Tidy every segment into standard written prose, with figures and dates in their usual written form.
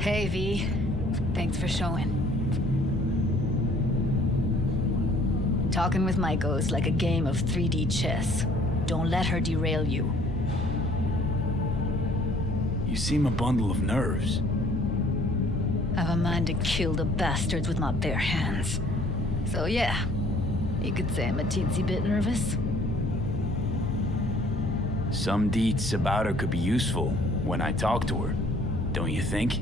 Hey, V. Thanks for showing. Talking with Maiko's like a game of 3D chess. Don't let her derail you. You seem a bundle of nerves. I've a mind to kill the bastards with my bare hands. So yeah, you could say I'm a teensy bit nervous. Some deets about her could be useful when I talk to her, don't you think?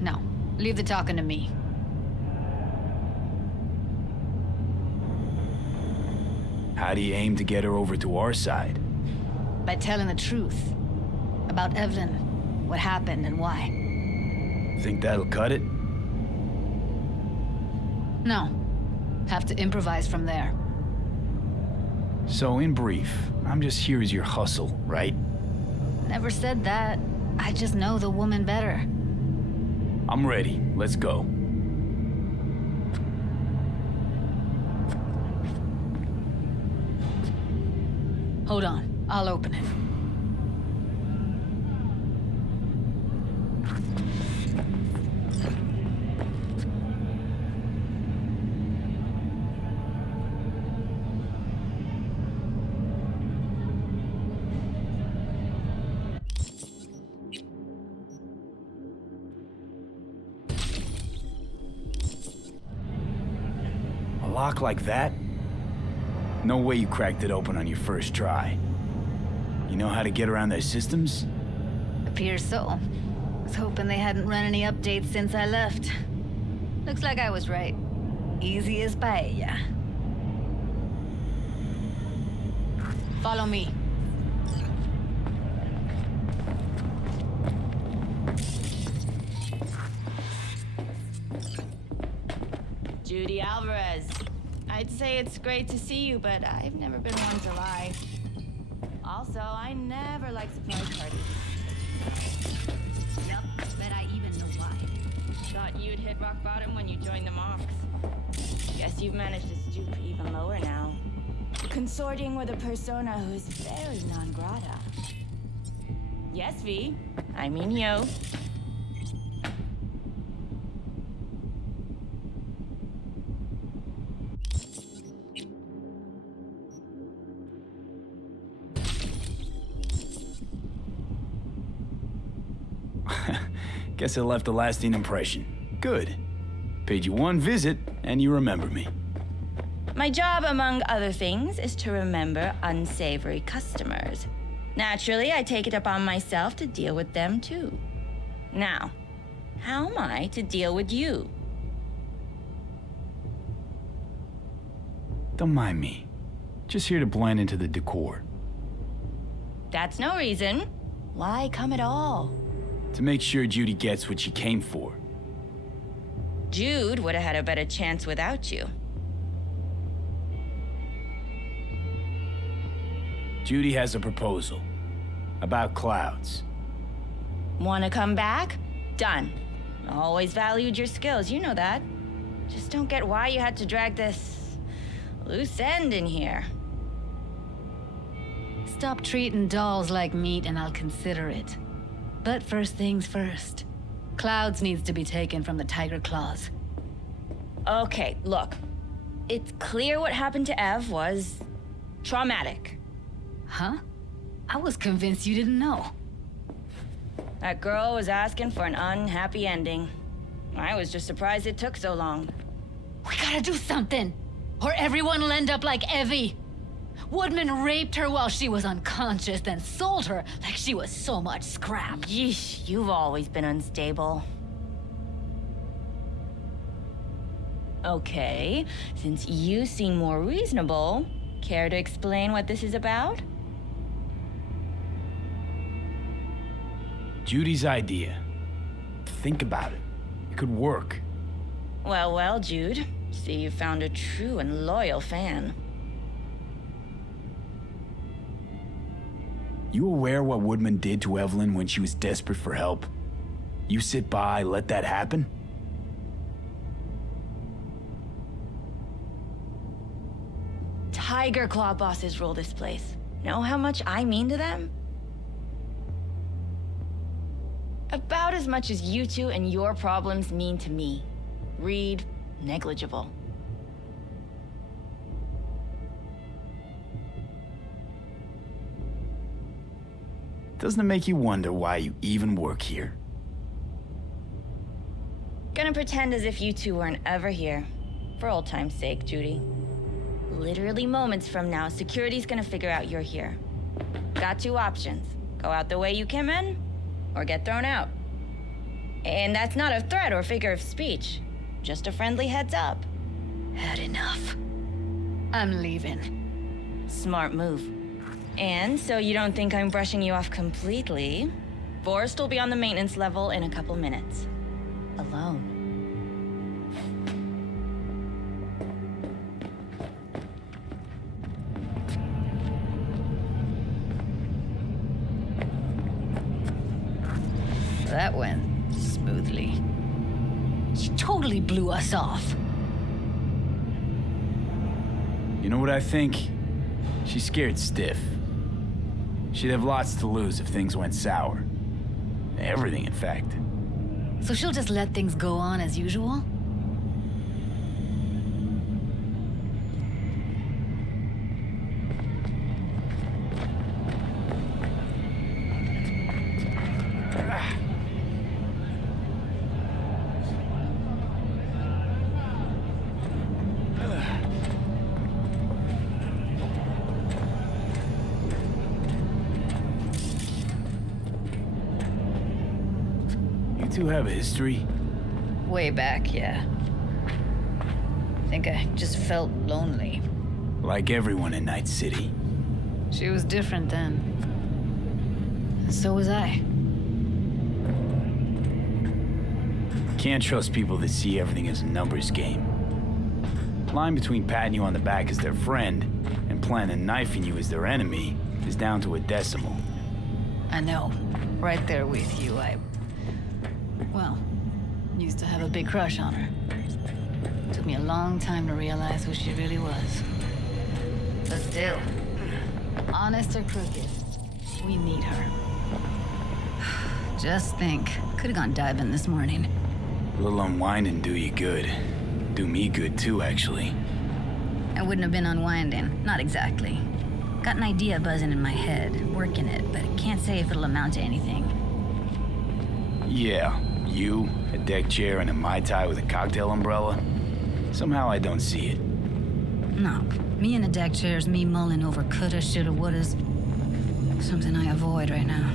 No, leave the talking to me. How do you aim to get her over to our side? By telling the truth. About Evelyn, what happened and why. Think that'll cut it? No. Have to improvise from there. So in brief, I'm just here as your hustle, right? Never said that. I just know the woman better. I'm ready. Let's go. Hold on. I'll open it. A lock like that? No way you cracked it open on your first try. You know how to get around their systems? Appears so. Was hoping they hadn't run any updates since I left. Looks like I was right. Easy as paella. Follow me. Judy Alvarez. I'd say it's great to see you, but I've never been one to lie. Also, I never like surprise parties. Yup, bet I even know why. Thought you'd hit rock bottom when you joined the Mox. Guess you've managed to stoop even lower now. Consorting with a persona who's very non grata. Yes, V. I mean you. Guess it left a lasting impression. Good. Paid you one visit, and you remember me. My job, among other things, is to remember unsavory customers. Naturally, I take it upon myself to deal with them too. Now, how am I to deal with you? Don't mind me. Just here to blend into the decor. That's no reason. Why come at all? To make sure Judy gets what she came for. Jude would have had a better chance without you. Judy has a proposal. About clouds. Want to come back? Done. Always valued your skills, you know that. Just don't get why you had to drag this loose end in here. Stop treating dolls like meat and I'll consider it. But first things first. Clouds needs to be taken from the tiger claws. Okay, look. It's clear what happened to Ev was traumatic. Huh? I was convinced you didn't know. That girl was asking for an unhappy ending. I was just surprised it took so long. We gotta do something, or everyone will end up like Evie. Woodman raped her while she was unconscious, then sold her like she was so much scrap. Yeesh, you've always been unstable. Okay, since you seem more reasonable, care to explain what this is about? Judy's idea. Think about it. It could work. Well, Jude. See, you found a true and loyal fan. You aware what Woodman did to Evelyn when she was desperate for help? You sit by, let that happen? Tiger Claw bosses rule this place. Know how much I mean to them? About as much as you two and your problems mean to me. Read negligible. Doesn't it make you wonder why you even work here? Gonna pretend as if you two weren't ever here. For old time's sake, Judy. Literally moments from now, security's gonna figure out you're here. Got two options. Go out the way you came in, or get thrown out. And that's not a threat or figure of speech. Just a friendly heads up. Had enough. I'm leaving. Smart move. And so you don't think I'm brushing you off completely, Forrest will be on the maintenance level in a couple minutes. Alone. That went smoothly. She totally blew us off. You know what I think? She's scared stiff. She'd have lots to lose if things went sour. Everything, in fact. So she'll just let things go on as usual? You two have a history? Way back, yeah. Think I just felt lonely. Like everyone in Night City. She was different then. And so was I. Can't trust people that see everything as a numbers game. Line between patting you on the back as their friend and planning on knifing you as their enemy is down to a decimal. I know. Right there with you, well, used to have a big crush on her. Took me a long time to realize who she really was. But still, honest or crooked, we need her. Just think, could have gone diving this morning. A little unwinding do you good. Do me good too, actually. I wouldn't have been unwinding, not exactly. Got an idea buzzing in my head, working it, but can't say if it'll amount to anything. Yeah, you, a deck chair, and a Mai Tai with a cocktail umbrella? Somehow I don't see it. No, me in a deck chair is me mulling over coulda, shoulda, wouldas. Something I avoid right now.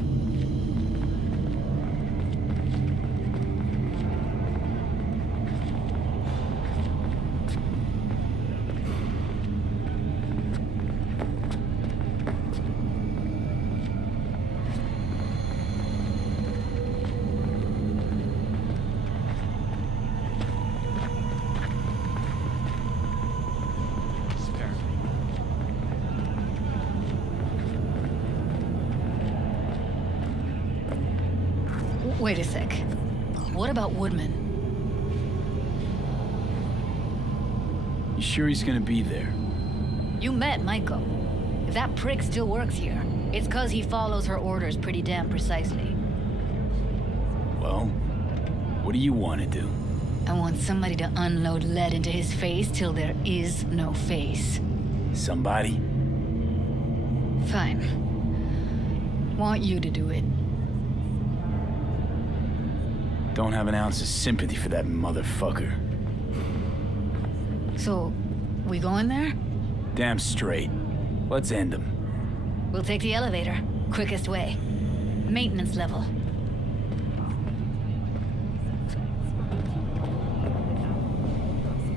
Wait a sec. What about Woodman? You sure he's gonna be there? You met Michael. If that prick still works here, it's 'cause he follows her orders pretty damn precisely. Well, what do you want to do? I want somebody to unload lead into his face till there is no face. Somebody? Fine. Want you to do it. Don't have an ounce of sympathy for that motherfucker. So, we going there? Damn straight. Let's end him. We'll take the elevator. Quickest way. Maintenance level.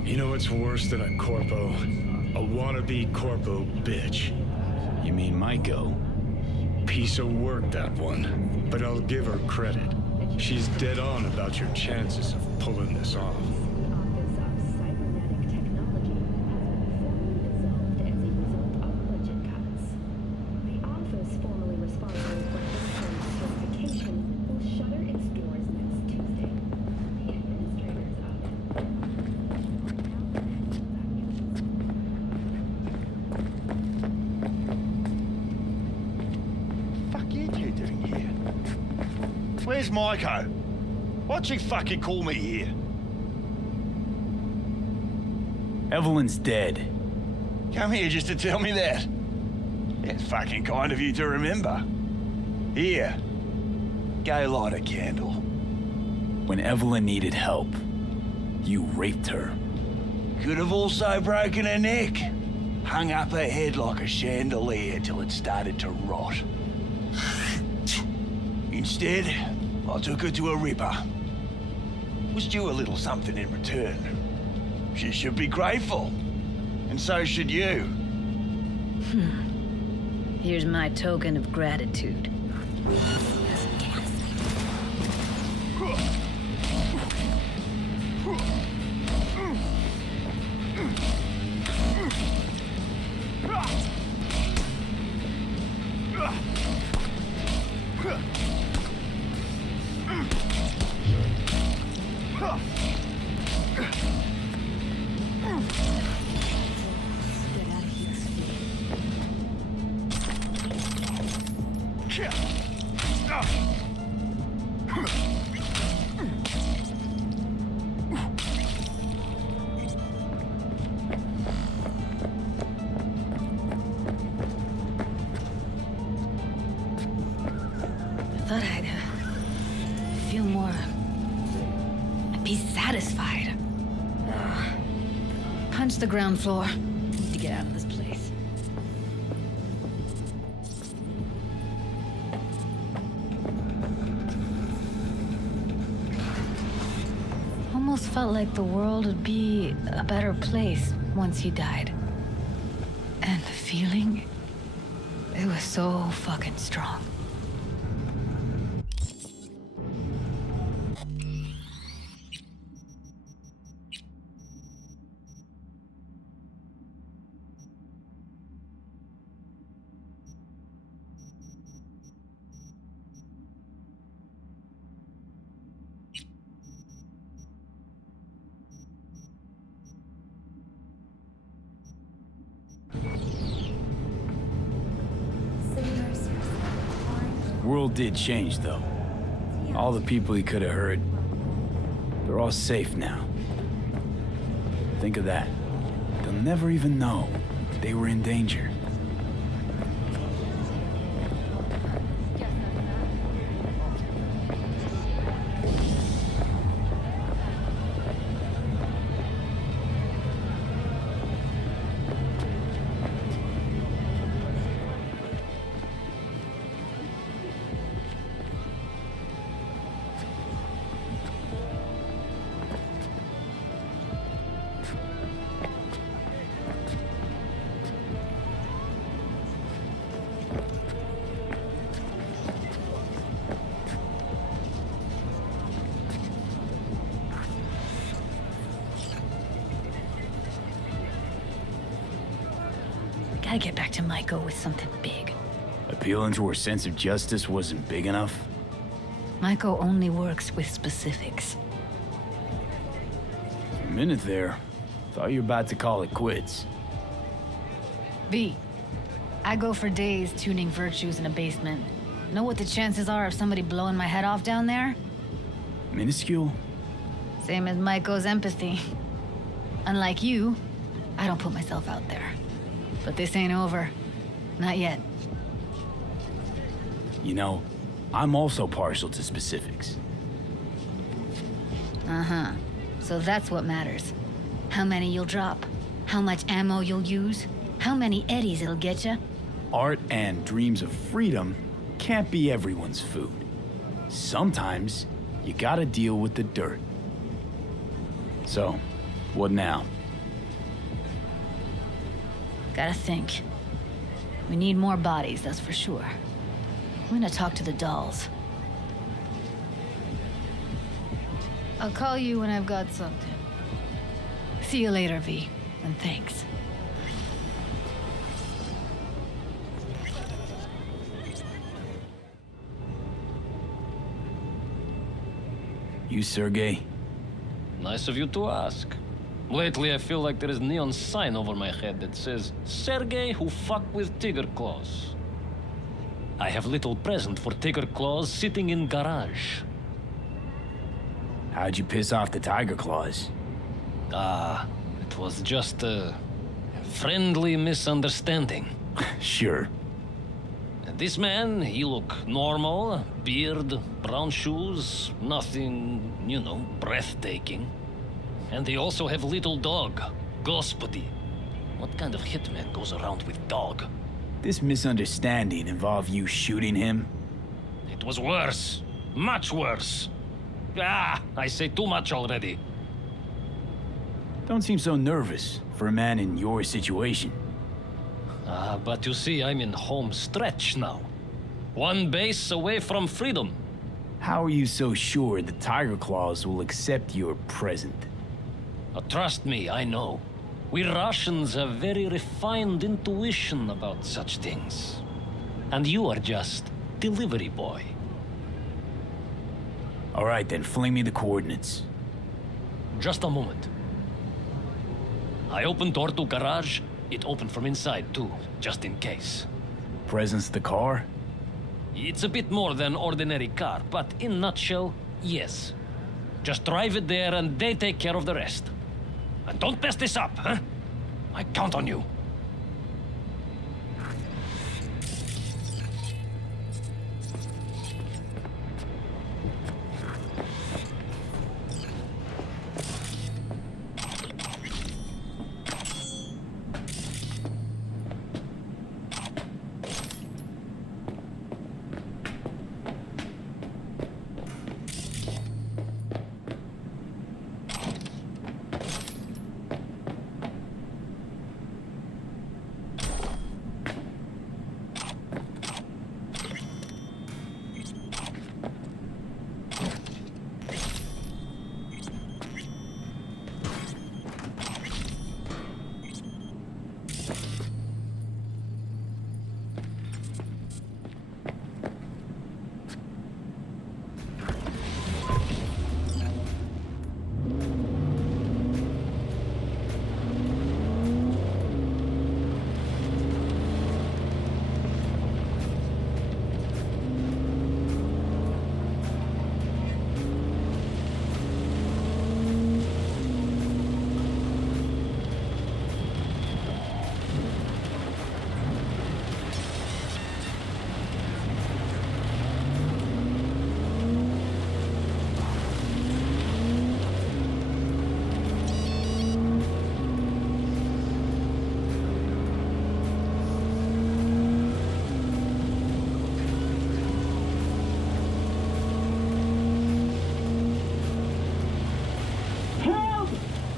You know what's worse than a corpo? A wannabe corpo bitch. You mean Maiko? Piece of work, that one. But I'll give her credit. She's dead on about your chances of pulling this off. Where's Maiko? Why'd she fucking call me here? Evelyn's dead. Come here just to tell me that? It's fucking kind of you to remember. Here. Go light a candle. When Evelyn needed help, you raped her. Could have also broken her neck. Hung up her head like a chandelier till it started to rot. Instead, I took her to a ripper. Was due a little something in return. She should be grateful. And so should you. Here's my token of gratitude. I thought I'd feel more... be satisfied. Punch the ground floor. Need to get out of this place. Almost felt like the world would be a better place once he died. And the feeling, it was so fucking strong. The world did change, though. All the people he could have hurt, they're all safe now. Think of that. They'll never even know they were in danger. Gotta get back to Maiko with something big. Appealing to her sense of justice wasn't big enough? Maiko only works with specifics. For a minute there, thought you were about to call it quits. V, I go for days tuning virtues in a basement. Know what the chances are of somebody blowing my head off down there? Minuscule? Same as Maiko's empathy. Unlike you, I don't put myself out there. But this ain't over. Not yet. You know, I'm also partial to specifics. Uh-huh. So that's what matters. How many you'll drop, how much ammo you'll use, how many eddies it'll get you. Art and dreams of freedom can't be everyone's food. Sometimes, you gotta deal with the dirt. So, what now? Gotta think. We need more bodies, that's for sure. I'm gonna talk to the dolls. I'll call you when I've got something. See you later, V, and thanks. You, Sergei? Nice of you to ask. Lately, I feel like there is a neon sign over my head that says, Sergei who fucked with Tiger Claws. I have little present for Tiger Claws sitting in garage. How'd you piss off the Tiger Claws? It was just a friendly misunderstanding. Sure. This man, he look normal, beard, brown shoes, nothing, breathtaking. And they also have little dog, Господи. What kind of hitman goes around with dog? This misunderstanding involved you shooting him? It was worse. Much worse. I say too much already. Don't seem so nervous for a man in your situation. But you see, I'm in home stretch now. One base away from freedom. How are you so sure the Tiger Claws will accept your present? Trust me, I know. We Russians have very refined intuition about such things. And you are just delivery boy. All right then, fling me the coordinates. Just a moment. I opened door to garage. It opened from inside too, just in case. Presence of the car? It's a bit more than ordinary car, but in nutshell, yes. Just drive it there and they take care of the rest. And don't mess this up, huh? I count on you.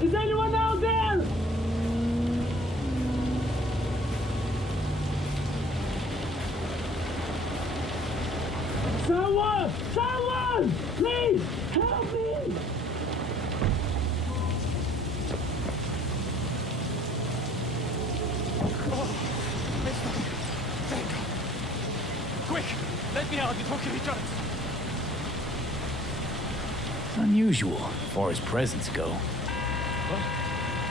Is anyone out there? Someone! Someone! Please! Help me! Thank God. Quick! Let me out before he returns. It's unusual as far as presents go.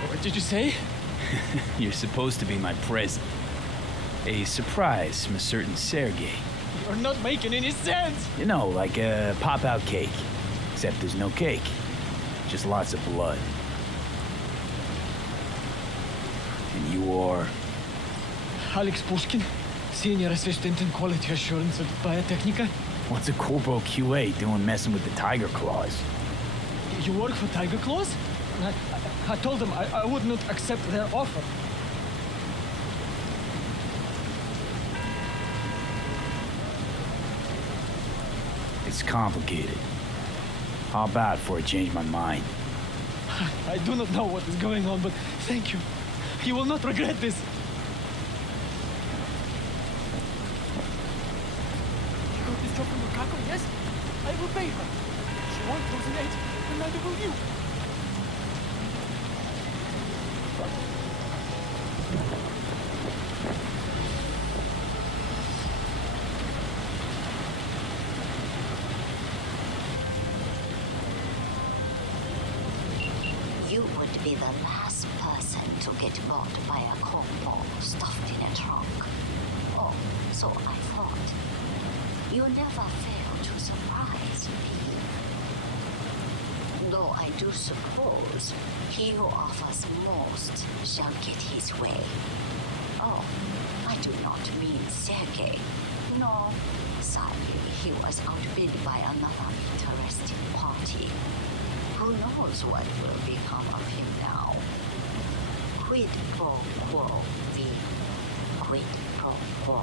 What did you say? You're supposed to be my present. A surprise from a certain Sergei. You're not making any sense! You know, like a pop-out cake. Except there's no cake. Just lots of blood. And you are... Alex Pushkin, Senior Assistant in Quality Assurance at Biotechnica. What's a Corporal QA doing messing with the Tiger Claws? You work for Tiger Claws? I told them I would not accept their offer. It's complicated. How about before I change my mind? I do not know what is going on, but thank you. You will not regret this. You got this job from Makako, yes? I will pay her. She won't hallucinate, and neither will you. You would be the last person to get bought by a corporal stuffed in a trunk. Oh, so I thought. You never fail to surprise me. Though I do suppose he who offers most shall get his way. Oh, I do not mean Sergei. No, sadly, he was outbid by another interesting party. Who knows what will become of him now? Quid pro quo, V. Quid pro quo.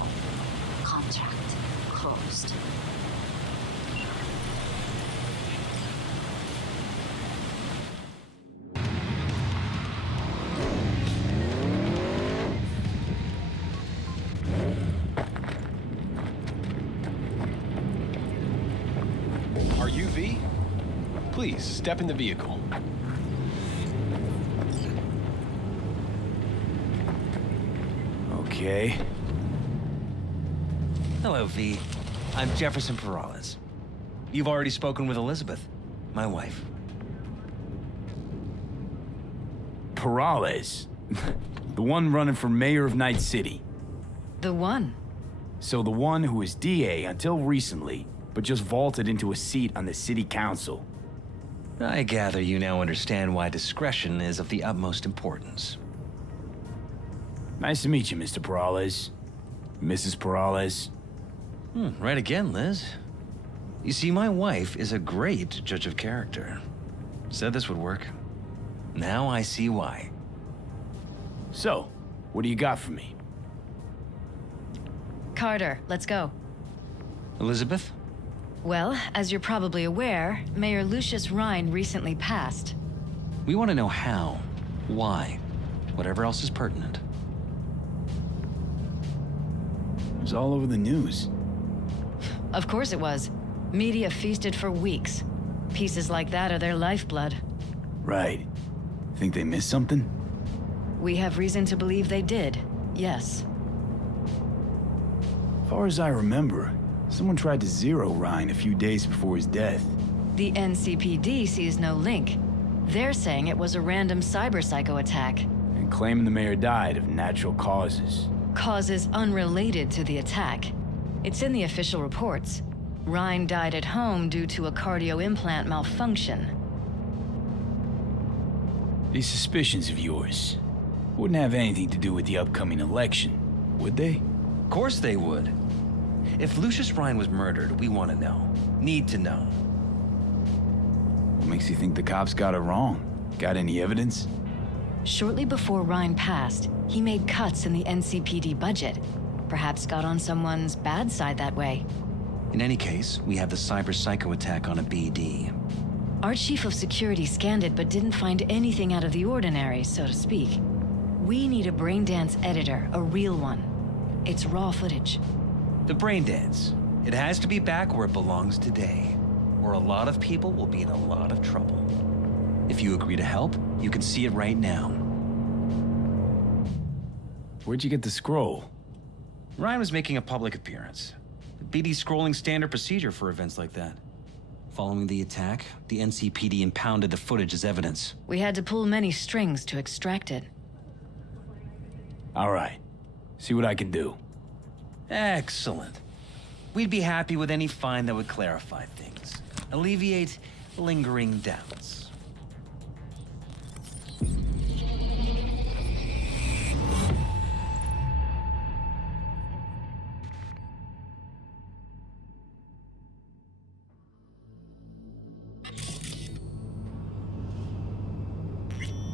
Contract closed. Are you V? Please, step in the vehicle. Okay. Hello, V. I'm Jefferson Peralez. You've already spoken with Elizabeth, my wife. Peralez. The one running for mayor of Night City. The one. So the one who was DA until recently, but just vaulted into a seat on the city council. I gather you now understand why discretion is of the utmost importance. Nice to meet you, Mr. Peralez. Mrs. Peralez. Right again, Liz. You see, my wife is a great judge of character. Said this would work. Now I see why. So, what do you got for me? Carter, let's go. Elizabeth? Well, as you're probably aware, Mayor Lucius Rhine recently passed. We want to know how, why, whatever else is pertinent. It was all over the news. Of course it was. Media feasted for weeks. Pieces like that are their lifeblood. Right. Think they missed something? We have reason to believe they did, yes. As far as I remember, someone tried to zero Ryan a few days before his death. The NCPD sees no link. They're saying it was a random cyber-psycho attack. And claiming the mayor died of natural causes. Causes unrelated to the attack. It's in the official reports. Ryan died at home due to a cardio implant malfunction. These suspicions of yours wouldn't have anything to do with the upcoming election, would they? Of course they would. If Lucius Rhine was murdered, we want to know. Need to know. What makes you think the cops got it wrong? Got any evidence? Shortly before Ryan passed, he made cuts in the NCPD budget. Perhaps got on someone's bad side that way. In any case, we have the cyber-psycho attack on a BD. Our chief of security scanned it but didn't find anything out of the ordinary, so to speak. We need a braindance editor, a real one. It's raw footage. The braindance. It has to be back where it belongs today, or a lot of people will be in a lot of trouble. If you agree to help, you can see it right now. Where'd you get the scroll? Ryan was making a public appearance. The BD scrolling standard procedure for events like that. Following the attack, the NCPD impounded the footage as evidence. We had to pull many strings to extract it. All right. See what I can do. Excellent. We'd be happy with any find that would clarify things, alleviate lingering doubts.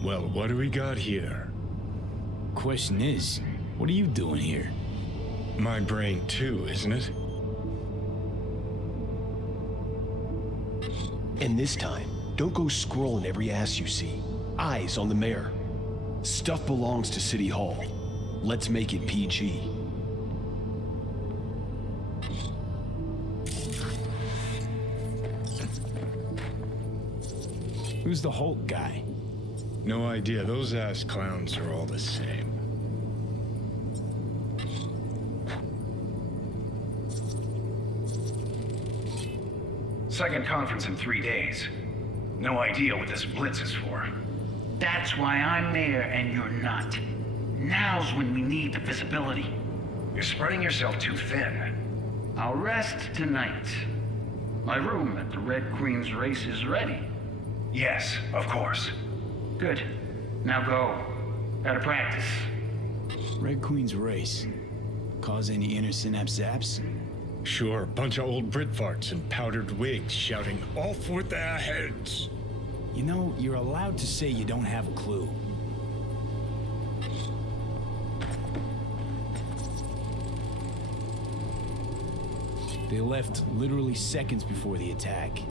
Well, what do we got here? Question is, what are you doing here? My brain too, isn't it? And this time, don't go scrolling every ass you see. Eyes on the mayor. Stuff belongs to City Hall. Let's make it PG. Who's the Hulk guy? No idea. Those ass clowns are all the same. Second conference in 3 days. No idea what this blitz is for. That's why I'm mayor and you're not. Now's when we need the visibility. You're spreading yourself too thin. I'll rest tonight. My room at the Red Queen's race is ready. Yes, of course. Good. Now go. Gotta practice. Red Queen's race. Cause any inner synapse zaps? Sure, bunch of old Brit farts in powdered wigs shouting, "Off with their heads!" You know, you're allowed to say you don't have a clue. They left literally seconds before the attack.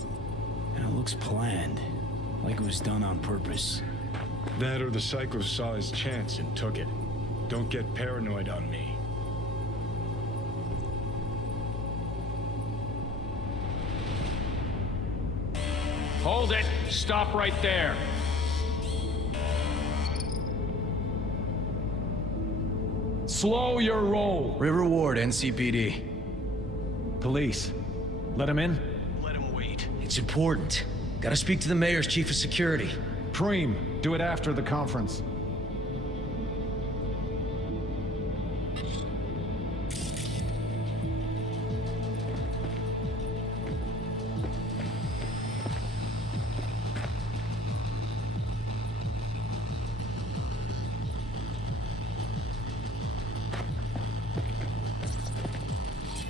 And it looks planned, like it was done on purpose. That or the Psycho saw his chance and took it. Don't get paranoid on me. Hold it! Stop right there! Slow your roll! River Ward, NCPD. Police. Let him in? Let him wait. It's important. Gotta speak to the mayor's chief of security. Preem, do it after the conference.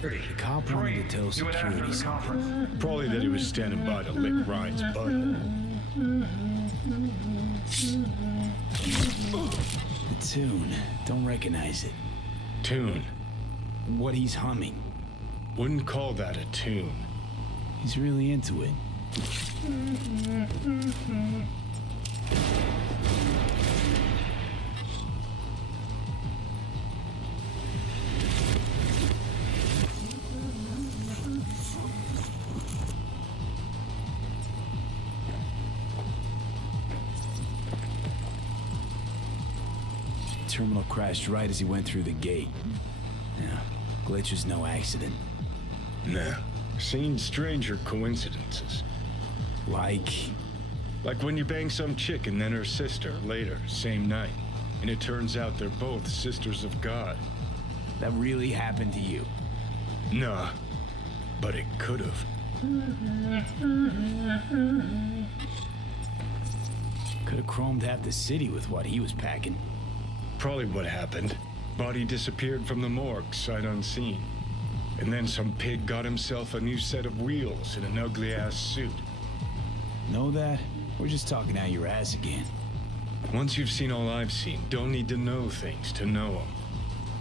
The cop wanted to tell security something. Probably that he was standing by to lick Ryan's butt. The tune. Don't recognize it. Tune. What he's humming. Wouldn't call that a tune. He's really into it. Terminal crashed right as he went through the gate. Yeah, glitch was no accident. Nah. Seen stranger coincidences. Like when you bang some chick and then her sister later, same night. And it turns out they're both sisters of God. that really happened to you? Nah, but it could've. Could've chromed half the city with what he was packing. Probably what happened. Body disappeared from the morgue, sight unseen. And then some pig got himself a new set of wheels and an ugly-ass suit. Know that? We're just talking out your ass again. Once you've seen all I've seen, don't need to know things to know them.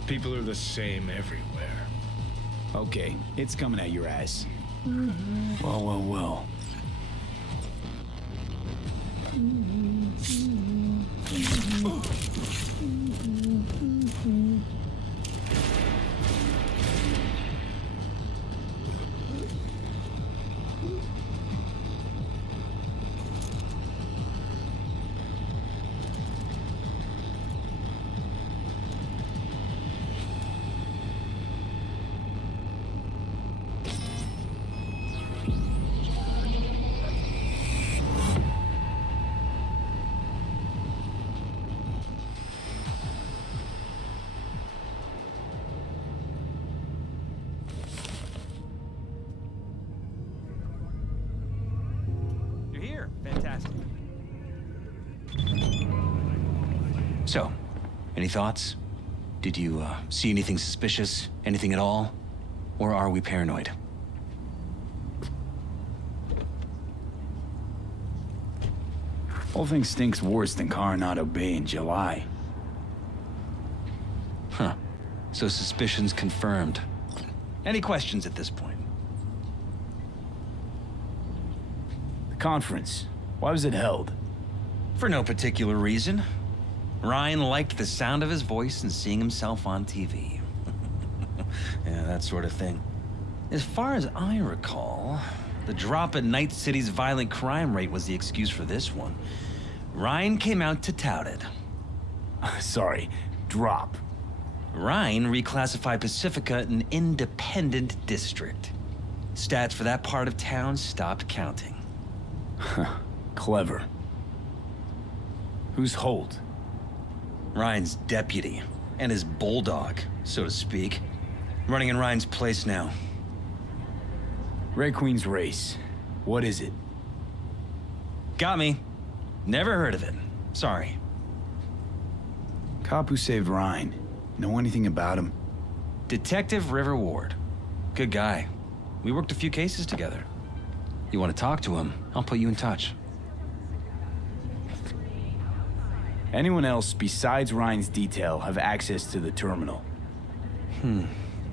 People are the same everywhere. Okay, it's coming out your ass. Well. So, any thoughts? Did you see anything suspicious? Anything at all? Or are we paranoid? Whole thing stinks worse than Coronado Bay in July. Huh. So suspicions confirmed. Any questions at this point? The conference. Why was it held? For no particular reason. Ryan liked the sound of his voice and seeing himself on TV. Yeah, that sort of thing. As far as I recall, the drop in Night City's violent crime rate was the excuse for this one. Ryan came out to tout it. Sorry, drop. Ryan reclassified Pacifica an independent district. Stats for that part of town stopped counting. Clever. Who's Holt? Ryan's deputy, and his bulldog, so to speak. Running in Ryan's place now. Red Queen's race. What is it? Got me. Never heard of it. Sorry. Cop who saved Ryan. Know anything about him? Detective River Ward. Good guy. We worked a few cases together. You want to talk to him, I'll put you in touch. Anyone else besides Ryan's detail have access to the terminal?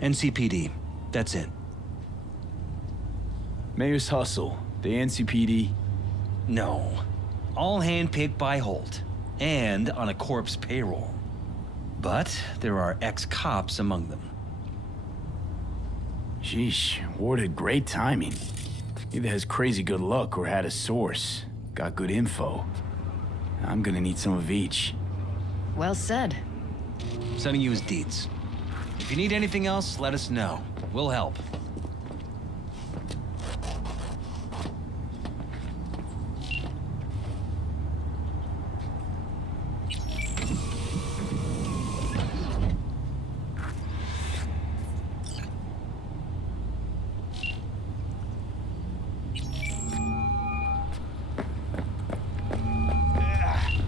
NCPD. That's it. Mayor's Hustle. The NCPD? No. All handpicked by Holt. And on a corpse payroll. But there are ex-cops among them. Sheesh, Ward had great timing. Either has crazy good luck or had a source. Got good info. I'm gonna need some of each. Well said. Sending you his deeds. If you need anything else, let us know. We'll help.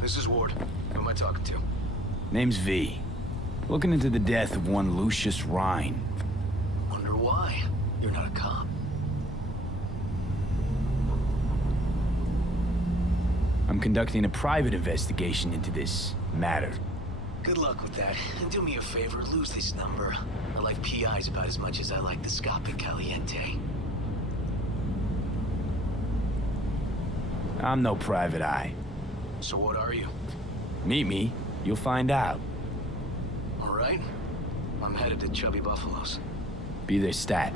This is Ward. Who am I talking to? Name's V. Looking into the death of one Lucius Rhine. Wonder why? You're not a cop. I'm conducting a private investigation into this matter. Good luck with that. And do me a favor, lose this number. I like PIs about as much as I like the Scope Caliente. I'm no private eye. So what are you? Meet me, you'll find out. All right. I'm headed to Chubby Buffaloes. Be their stat.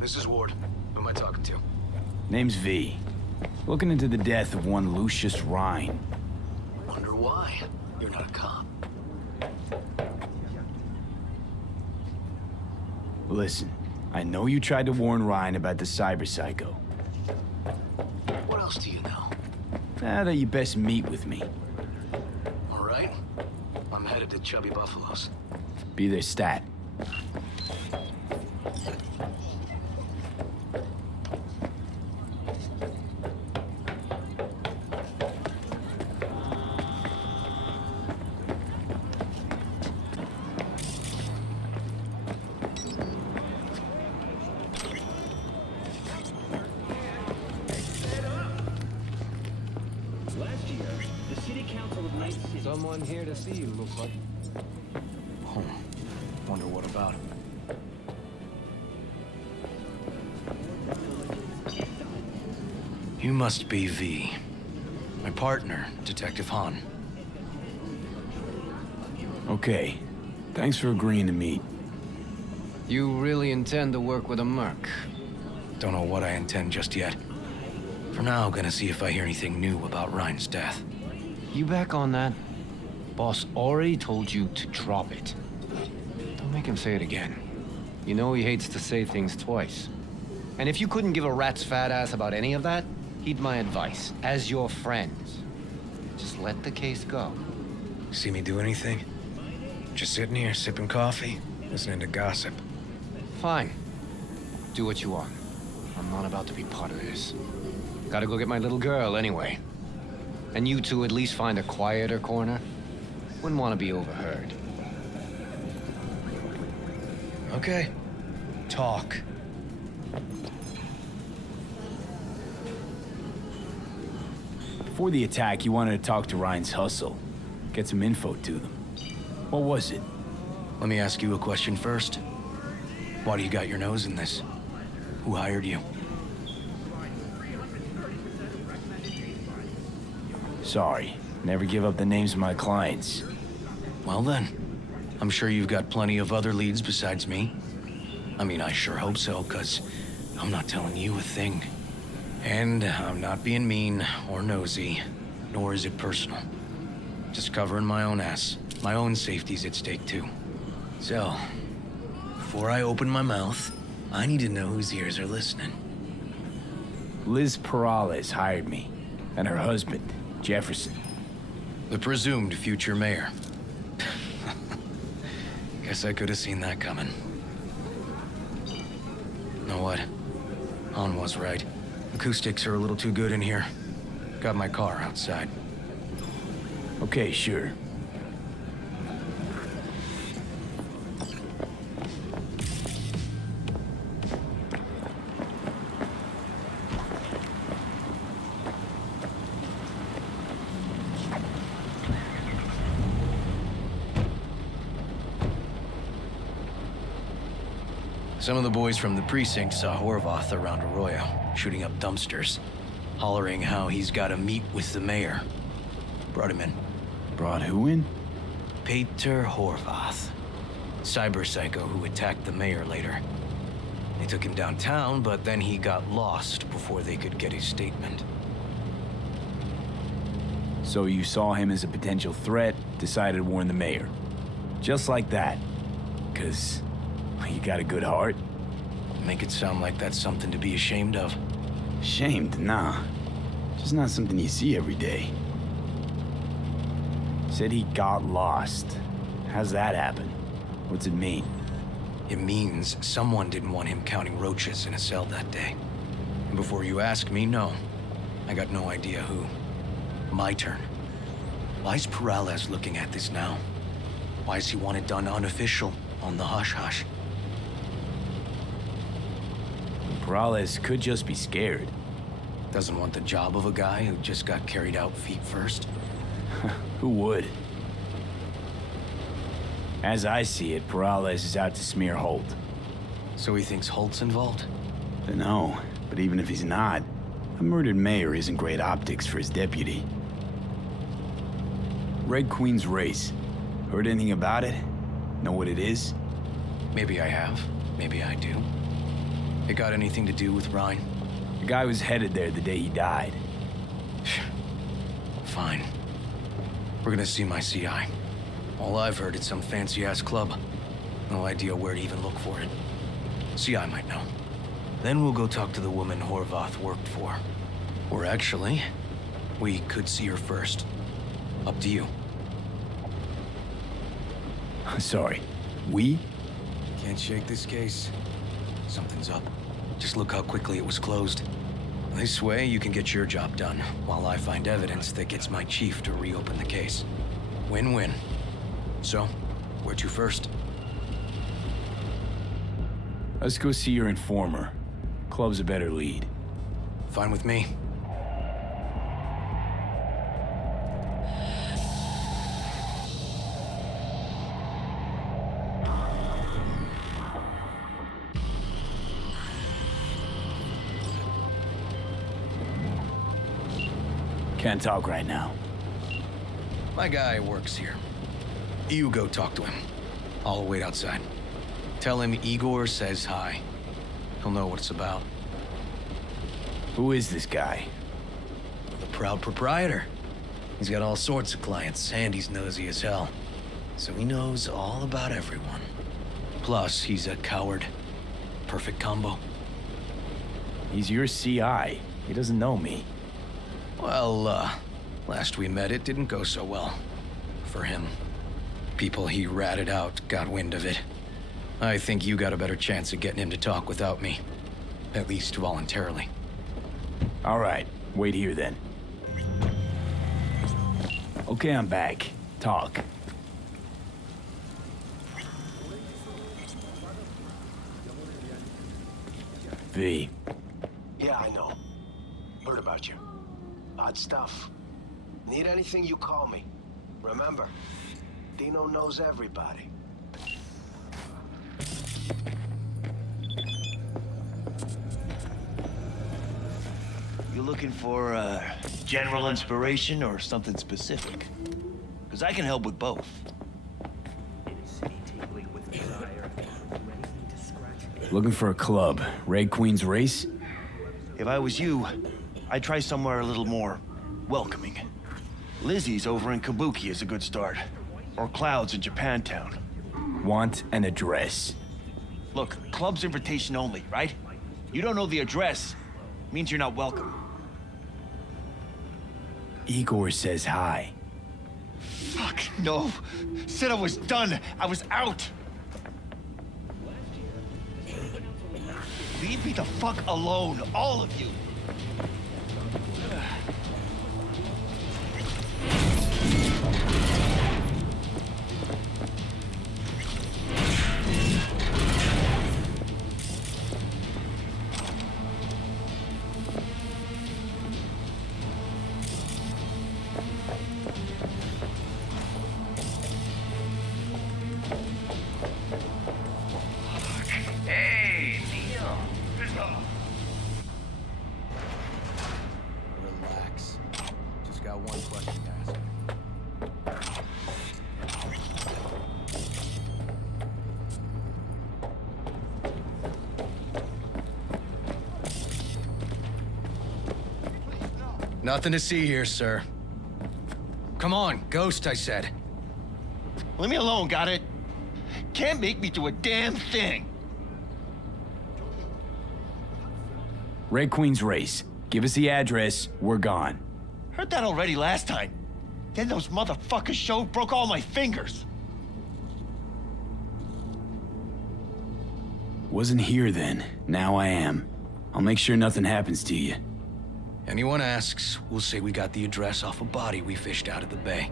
This is Ward. Who am I talking to? Name's V. Looking into the death of one Lucius Rhine. Wonder why? You're not a cop. Listen, I know you tried to warn Ryan about the cyber psycho. What else do you know? That you best meet with me. All right. I'm headed to Chubby Buffaloes. Be their stat. Someone here to see you, looks like. Oh, wonder what about him. You must be V. My partner, Detective Han. Okay. Thanks for agreeing to meet. You really intend to work with a merc? Don't know what I intend just yet. For now, gonna see if I hear anything new about Ryan's death. You back on that? Boss already told you to drop it. Don't make him say it again. You know he hates to say things twice. And if you couldn't give a rat's fat ass about any of that, heed my advice. As your friends, just let the case go. See me do anything? Just sitting here, sipping coffee, listening to gossip. Fine. Do what you want. I'm not about to be part of this. Gotta go get my little girl anyway. And you two at least find a quieter corner. Wouldn't want to be overheard. Okay. Talk. Before the attack, you wanted to talk to Ryan's hustle. Get some info to them. What was it? Let me ask you a question first. Why do you got your nose in this? Who hired you? Sorry. Never give up the names of my clients. Well then, I'm sure you've got plenty of other leads besides me. I mean, I sure hope so, 'cause I'm not telling you a thing. And I'm not being mean or nosy, nor is it personal. Just covering my own ass. My own safety's at stake too. So, before I open my mouth, I need to know whose ears are listening. Liz Perales hired me, and her husband, Jefferson. The presumed future mayor. Guess I could have seen that coming. Know what? Han was right. Acoustics are a little too good in here. Got my car outside. Okay, sure. Some of the boys from the precinct saw Horvath around Arroyo, shooting up dumpsters, hollering how he's got to meet with the mayor. Brought him in. Brought who in? Peter Horvath. Cyber psycho who attacked the mayor later. They took him downtown, but then he got lost before they could get his statement. So you saw him as a potential threat, decided to warn the mayor. Just like that. 'Cause you got a good heart. Make it sound like that's something to be ashamed of. Ashamed? Nah. Just not something you see every day. Said he got lost. How's that happen? What's it mean? It means someone didn't want him counting roaches in a cell that day. And before you ask me, no. I got no idea who. My turn. Why's Perales looking at this now? Why does he want it done unofficial, on the hush-hush? Perales could just be scared. Doesn't want the job of a guy who just got carried out feet first? Who would? As I see it, Perales is out to smear Holt. So he thinks Holt's involved? Dunno, but even if he's not, a murdered mayor isn't great optics for his deputy. Red Queen's race. Heard anything about it? Know what it is? Maybe I have. Maybe I do. It got anything to do with Ryan? The guy was headed there the day he died. Fine. We're gonna see my CI. All I've heard is some fancy-ass club. No idea where to even look for it. CI might know. Then we'll go talk to the woman Horvath worked for. Or actually, we could see her first. Up to you. Sorry. We? Can't shake this case. Something's up. Just look how quickly it was closed. This way, you can get your job done, while I find evidence that gets my chief to reopen the case. Win-win. So, where to first? Let's go see your informer. Club's a better lead. Fine with me. Can't talk right now. My guy works here. You go talk to him. I'll wait outside. Tell him Igor says hi. He'll know what it's about. Who is this guy? The proud proprietor. He's got all sorts of clients, and he's nosy as hell. So he knows all about everyone. Plus, he's a coward. Perfect combo. He's your CI. He doesn't know me. Well, last we met, it didn't go so well. For him. People he ratted out got wind of it. I think you got a better chance of getting him to talk without me. At least voluntarily. All right, wait here then. Okay, I'm back. Talk. V. Yeah, I know. Heard about you. Odd stuff. Need anything, you call me. Remember, Dino knows everybody. You looking for general inspiration or something specific? Because I can help with both. Looking for a club. Red Queen's Race? If I was you, I'd try somewhere a little more welcoming. Lizzie's over in Kabuki is a good start. Or Clouds in Japantown. Want an address. Look, club's invitation only, right? You don't know the address, means you're not welcome. Igor says hi. Fuck, no. Said I was done. I was out. Leave me the fuck alone, all of you. Hey, Neil. Relax. Just got one question to ask. Nothing to see here, sir. Come on, Ghost, I said. Leave me alone, got it? Can't make me do a damn thing. Red Queen's Race. Give us the address, we're gone. Heard that already last time. Then those motherfuckers showed, broke all my fingers. Wasn't here then. Now I am. I'll make sure nothing happens to you. Anyone asks, we'll say we got the address off a body we fished out of the bay.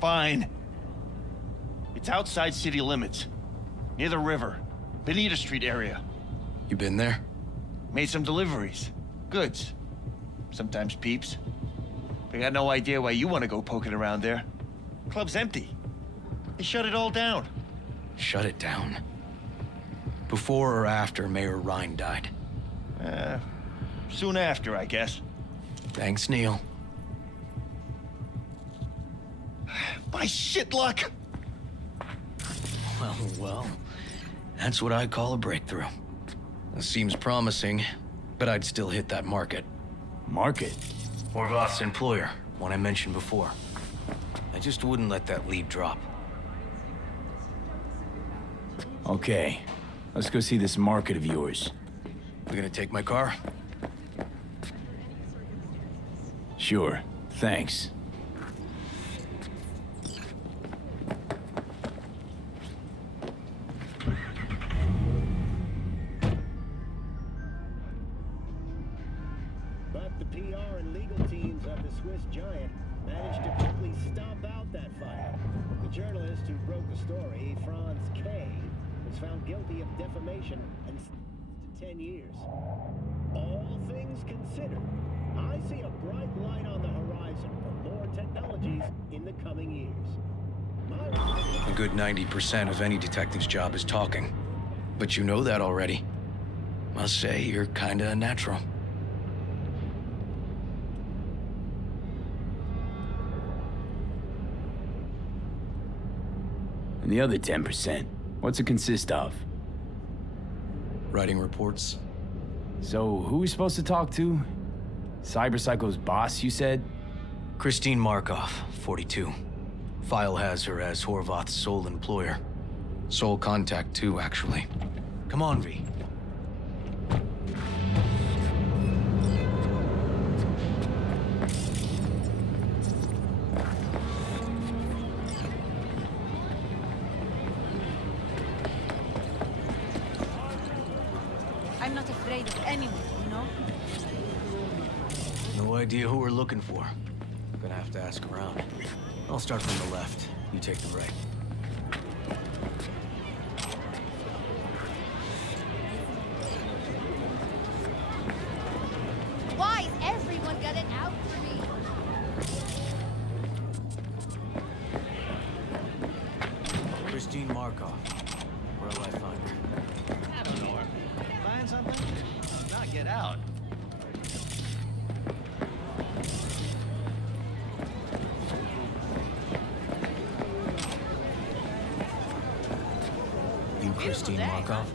Fine. It's outside city limits. Near the river. Benita Street area. You been there? Made some deliveries. Goods. Sometimes peeps. I got no idea why you want to go poking around there. Club's empty. They shut it all down. Shut it down? Before or after Mayor Rhine died? Soon after, I guess. Thanks, Neil. My shit luck! Well, that's what I call a breakthrough. It seems promising, but I'd still hit that market. Market? Horvath's employer, one I mentioned before. I just wouldn't let that lead drop. Okay, let's go see this market of yours. You gonna take my car? Sure, thanks. But the PR and legal teams of the Swiss giant managed to quickly stomp out that fire. The journalist who broke the story, Franz K., was found guilty of defamation and sentenced to 10 years. All things considered, I see a bright light on the horizon for more technologies in the coming years. A good 90% of any detective's job is talking. But you know that already. Must say, you're kinda a natural. And the other 10%, what's it consist of? Writing reports. So, who are we supposed to talk to? Cyberpsycho's boss, you said? Christine Markov, 42. File has her as Horvath's sole employer. Sole contact, too, actually. Come on, V. I'm not afraid of anyone, you know? No idea who we're looking for. Gonna have to ask around. I'll start from the left. You take the right. Why is everyone got it out for me? Christine Markov. Where'll I find her? I don't know her. Find something? Not get out. You Christine Markov?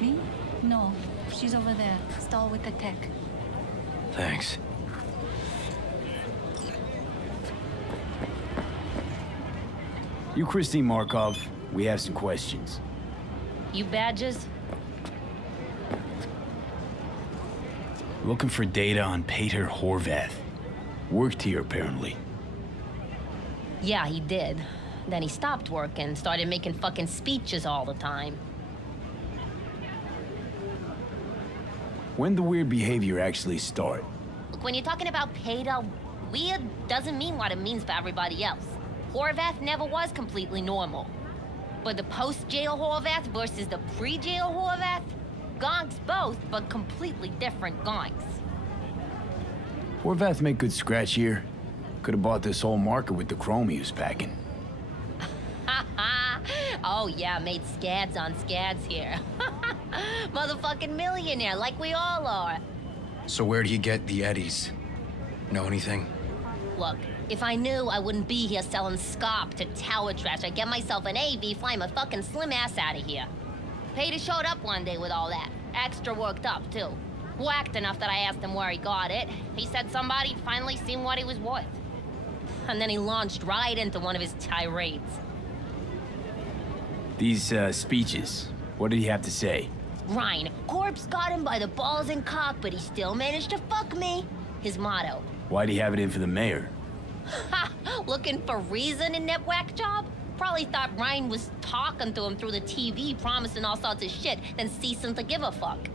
Me? No. She's over there. Stall with the tech. Thanks. You Christine Markov, we have some questions. You badges? Looking for data on Peter Horvath. Worked here, apparently. Yeah, he did. Then he stopped working, started making fucking speeches all the time. When the weird behavior actually start? Look, when you're talking about Peter, weird doesn't mean what it means for everybody else. Horvath never was completely normal. But the post-jail Horvath versus the pre-jail Horvath? Gonks both, but completely different gonks. Horvath make good scratch here. Could have bought this whole market with the chrome he was packing. Oh yeah, made scads on scads here. Motherfucking millionaire, like we all are. So where do you get the eddies? Know anything? Look, if I knew, I wouldn't be here selling scop to tower trash. I'd get myself an AV, fly my fucking slim ass out of here. Peter showed up one day with all that. Extra worked up, too. Whacked enough that I asked him where he got it. He said somebody finally seen what he was worth. And then he launched right into one of his tirades. These, speeches, what did he have to say? Ryan, corpse got him by the balls and cock, but he still managed to fuck me. His motto. Why'd he have it in for the mayor? Ha! Looking for reason in that whack job? Probably thought Ryan was talking to him through the TV, promising all sorts of shit, then ceasing to give a fuck.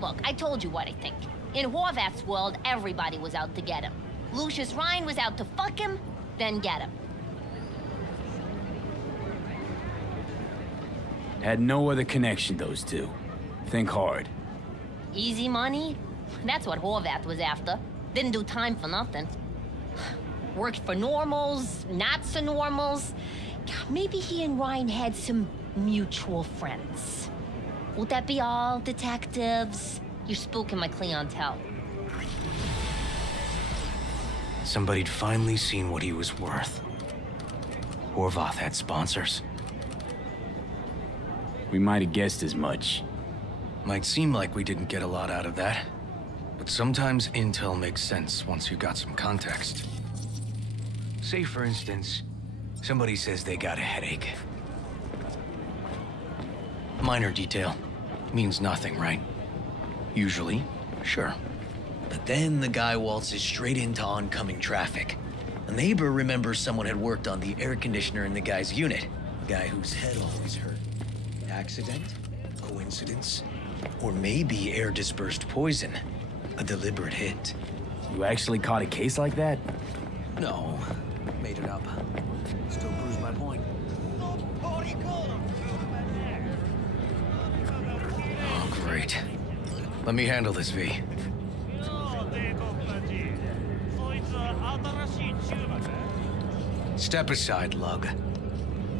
Look, I told you what I think. In Horvath's world, everybody was out to get him. Lucius Ryan was out to fuck him, then get him. Had no other connection, those two. Think hard. Easy money? That's what Horvath was after. Didn't do time for nothing. Worked for normals, not so normals. Maybe he and Ryan had some mutual friends. Would that be all, detectives? You're spooking my clientele. Somebody'd finally seen what he was worth. Horvath had sponsors. We might have guessed as much. Might seem like we didn't get a lot out of that. But sometimes intel makes sense once you got some context. Say, for instance, somebody says they got a headache. Minor detail. Means nothing, right? Usually, sure. But then the guy waltzes straight into oncoming traffic. A neighbor remembers someone had worked on the air conditioner in the guy's unit. A guy whose head always hurt. Accident? Coincidence? Or maybe air-dispersed poison. A deliberate hit. You actually caught a case like that? No. Made it up. Still proves my point. Oh, great. Let me handle this, V. Step aside, Lug.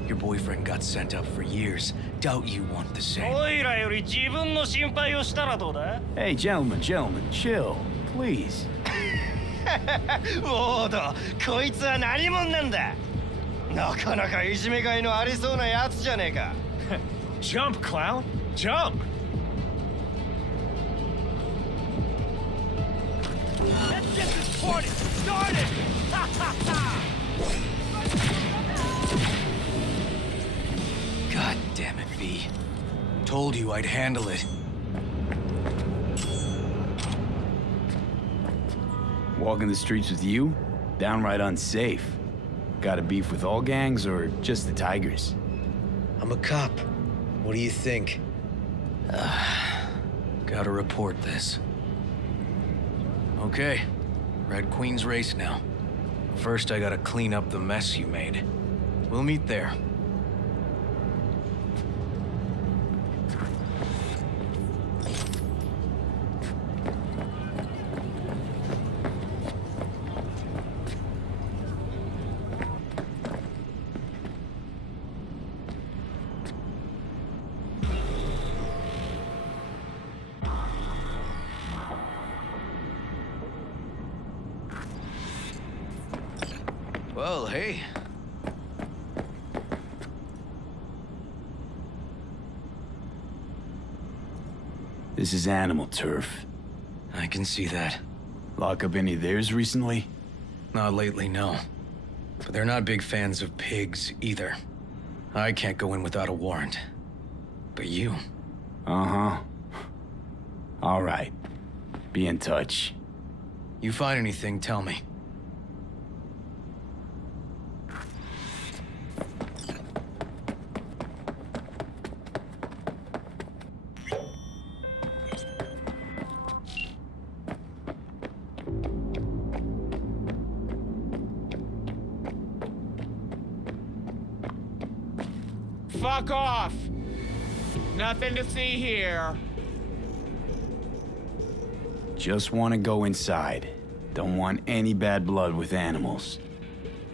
Your boyfriend got sent up for years. Doubt you want the same. Hey, gentlemen, chill, please. ウォード、こいつは何者なんだ。なかなかいじめがいのありそうなやつじゃねえか。Jump, clown! Jump! Let's get this party started! Ha ha ha! God damn it, V. Told you I'd handle it. Walking the streets with you? Downright unsafe. Got a beef with all gangs or just the Tigers? I'm a cop. What do you think? Gotta report this. Okay, Red Queen's race now. First, I gotta clean up the mess you made. We'll meet there. Well, hey. This is animal turf. I can see that. Lock up any of theirs recently? Not lately, no. But they're not big fans of pigs either. I can't go in without a warrant. But you? Uh-huh. All right. Be in touch. You find anything, tell me. Fuck off! Nothing to see here. Just want to go inside. Don't want any bad blood with animals.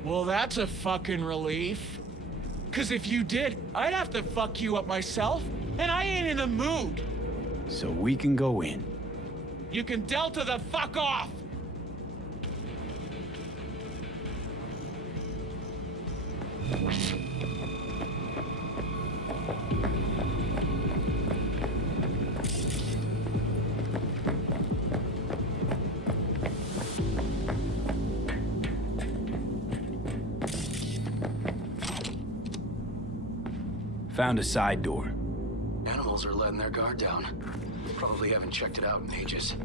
Well, that's a fucking relief. 'Cause if you did, I'd have to fuck you up myself, and I ain't in the mood. So we can go in. You can Delta the fuck off! Found a side door. Animals are letting their guard down. Probably haven't checked it out in ages.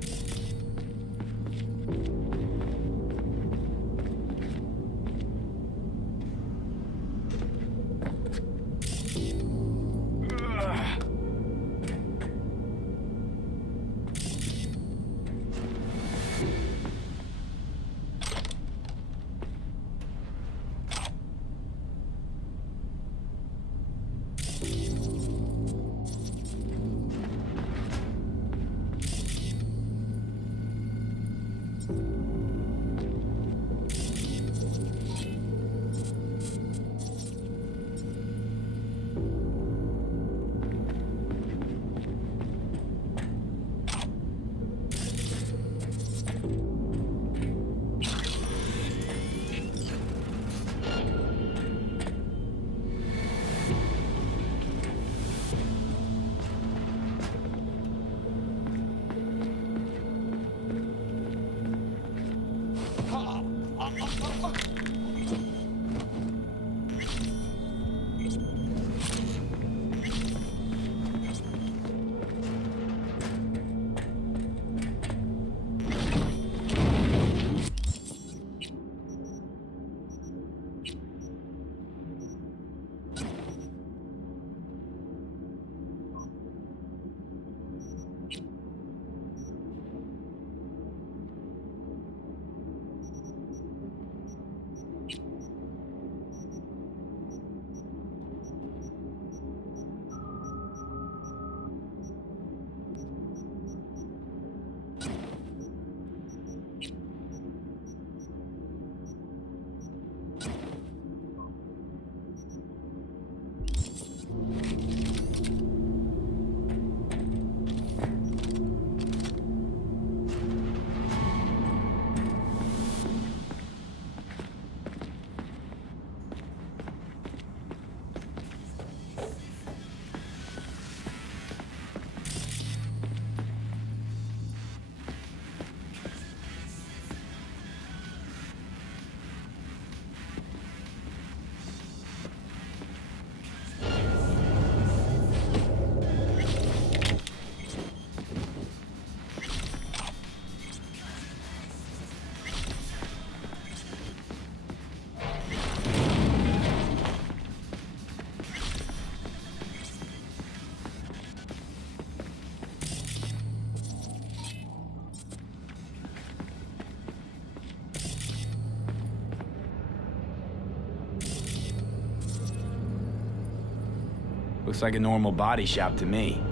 Looks like a normal body shop to me.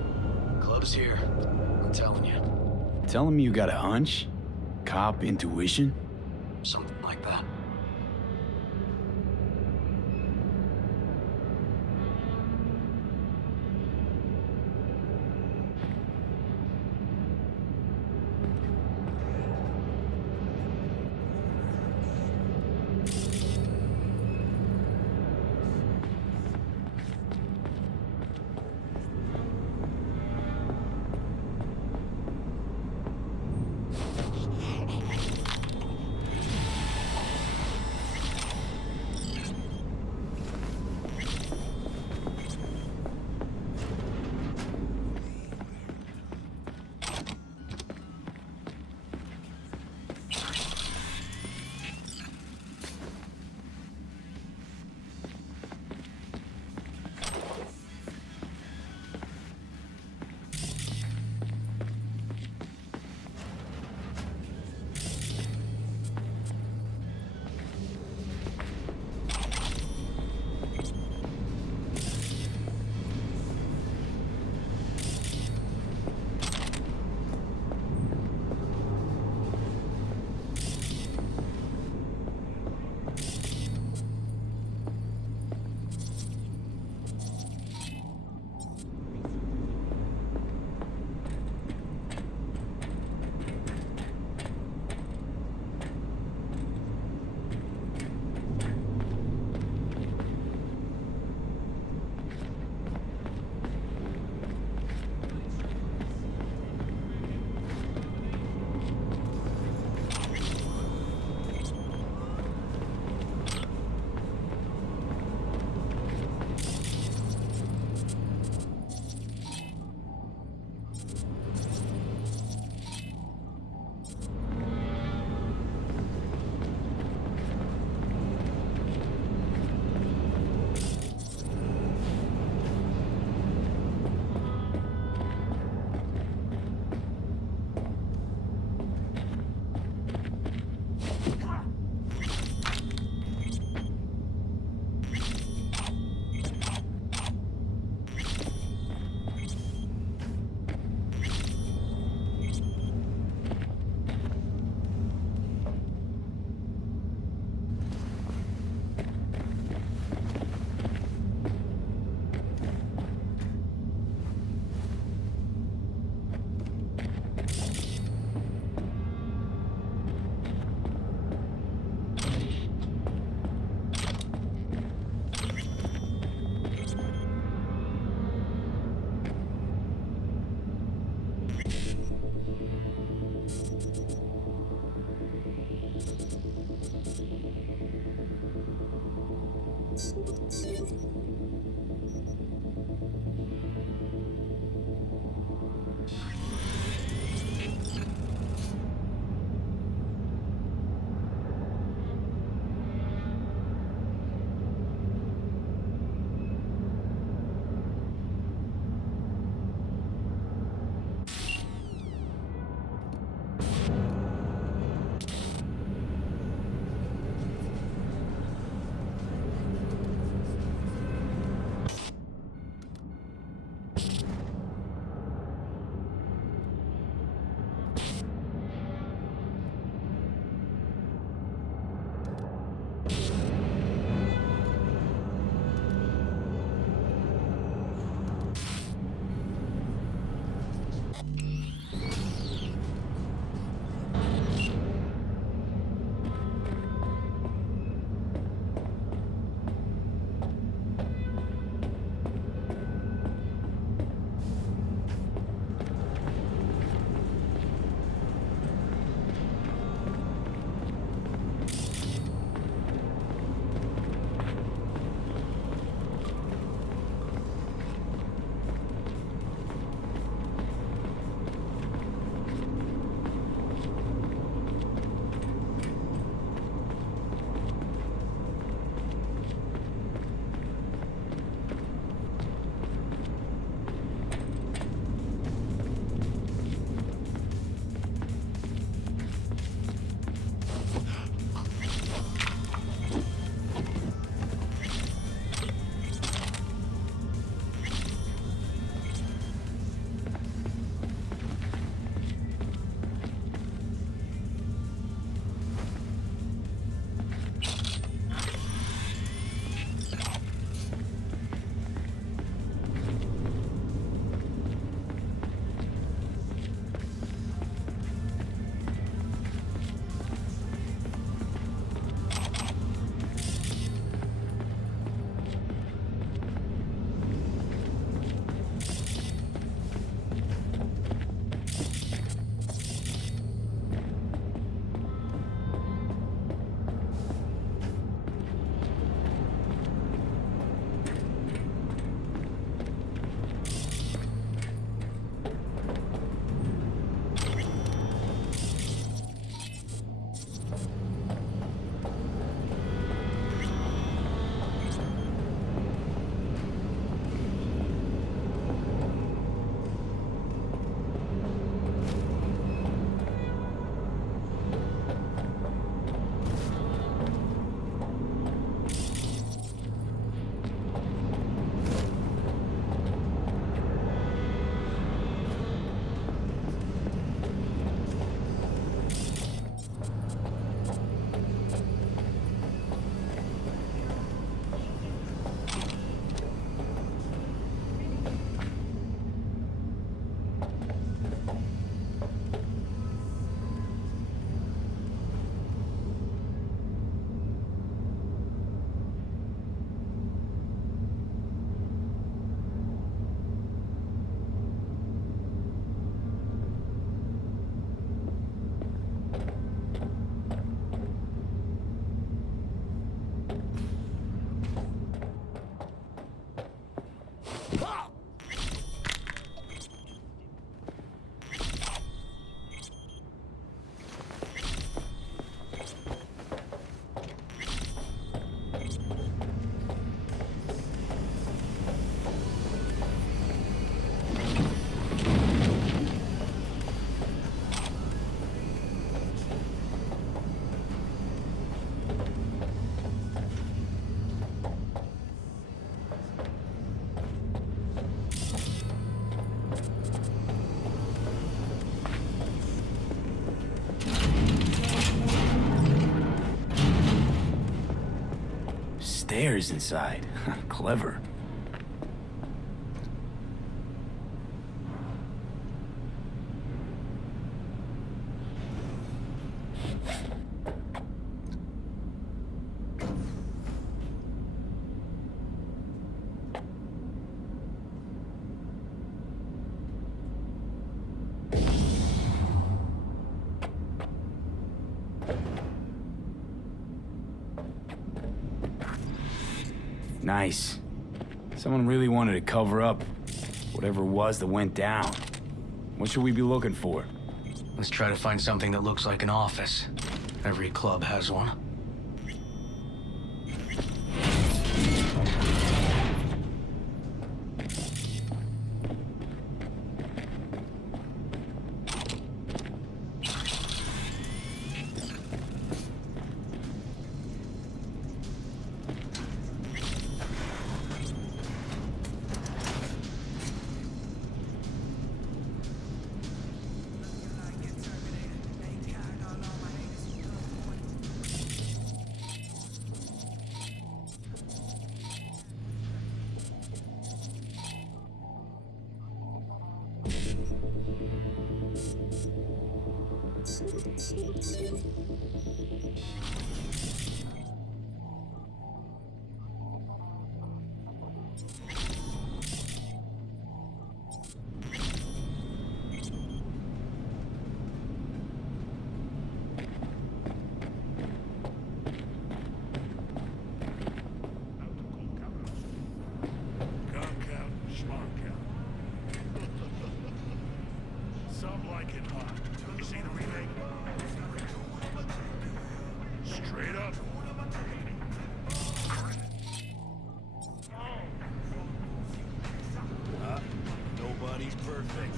Club's here. I'm telling you. Telling me you got a hunch? Cop intuition? Something like that. stairs inside. Clever. Nice. Someone really wanted to cover up whatever it was that went down. What should we be looking for? Let's try to find something that looks like an office. Every club has one. Some like it hot. You see the remake? Straight up. Nobody's perfect.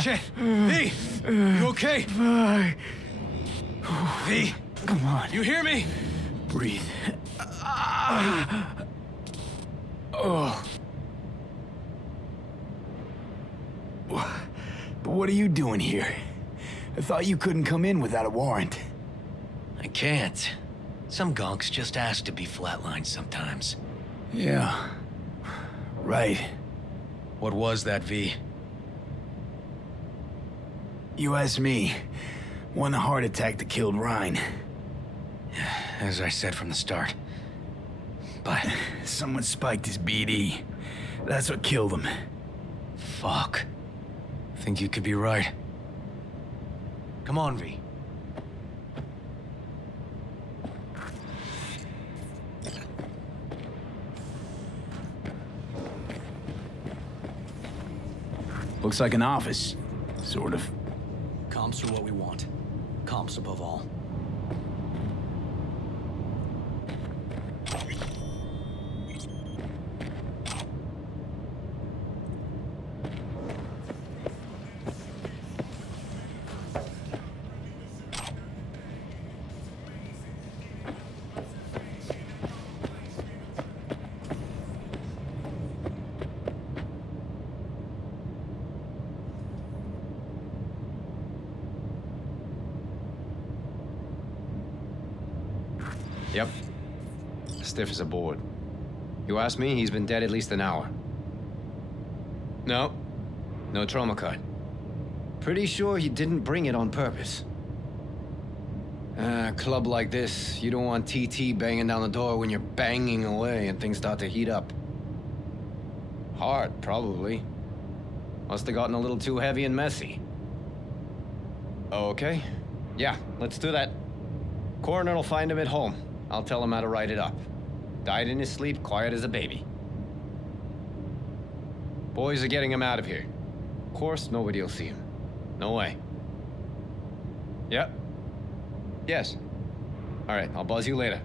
Shit! V! You okay? V! Come on. You hear me? Breathe. Oh. But what are you doing here? I thought you couldn't come in without a warrant. I can't. Some gonks just ask to be flatlined sometimes. Yeah. Right. What was that, V? You asked me. One heart attack that killed Ryan. As I said from the start. But someone spiked his BD. That's what killed him. Fuck. Think you could be right. Come on, V. Looks like an office. Sort of. Comps are what we want. Comps above all. Yep. Stiff as a board. You ask me, he's been dead at least an hour. No. No trauma card. Pretty sure he didn't bring it on purpose. A club like this, you don't want TT banging down the door when you're banging away and things start to heat up. Heart, probably. Must have gotten a little too heavy and messy. Okay. Yeah, let's do that. Coroner will find him at home. I'll tell him how to write it up. Died in his sleep, quiet as a baby. Boys are getting him out of here. Of course, nobody will see him. No way. Yep. Yes. All right, I'll buzz you later.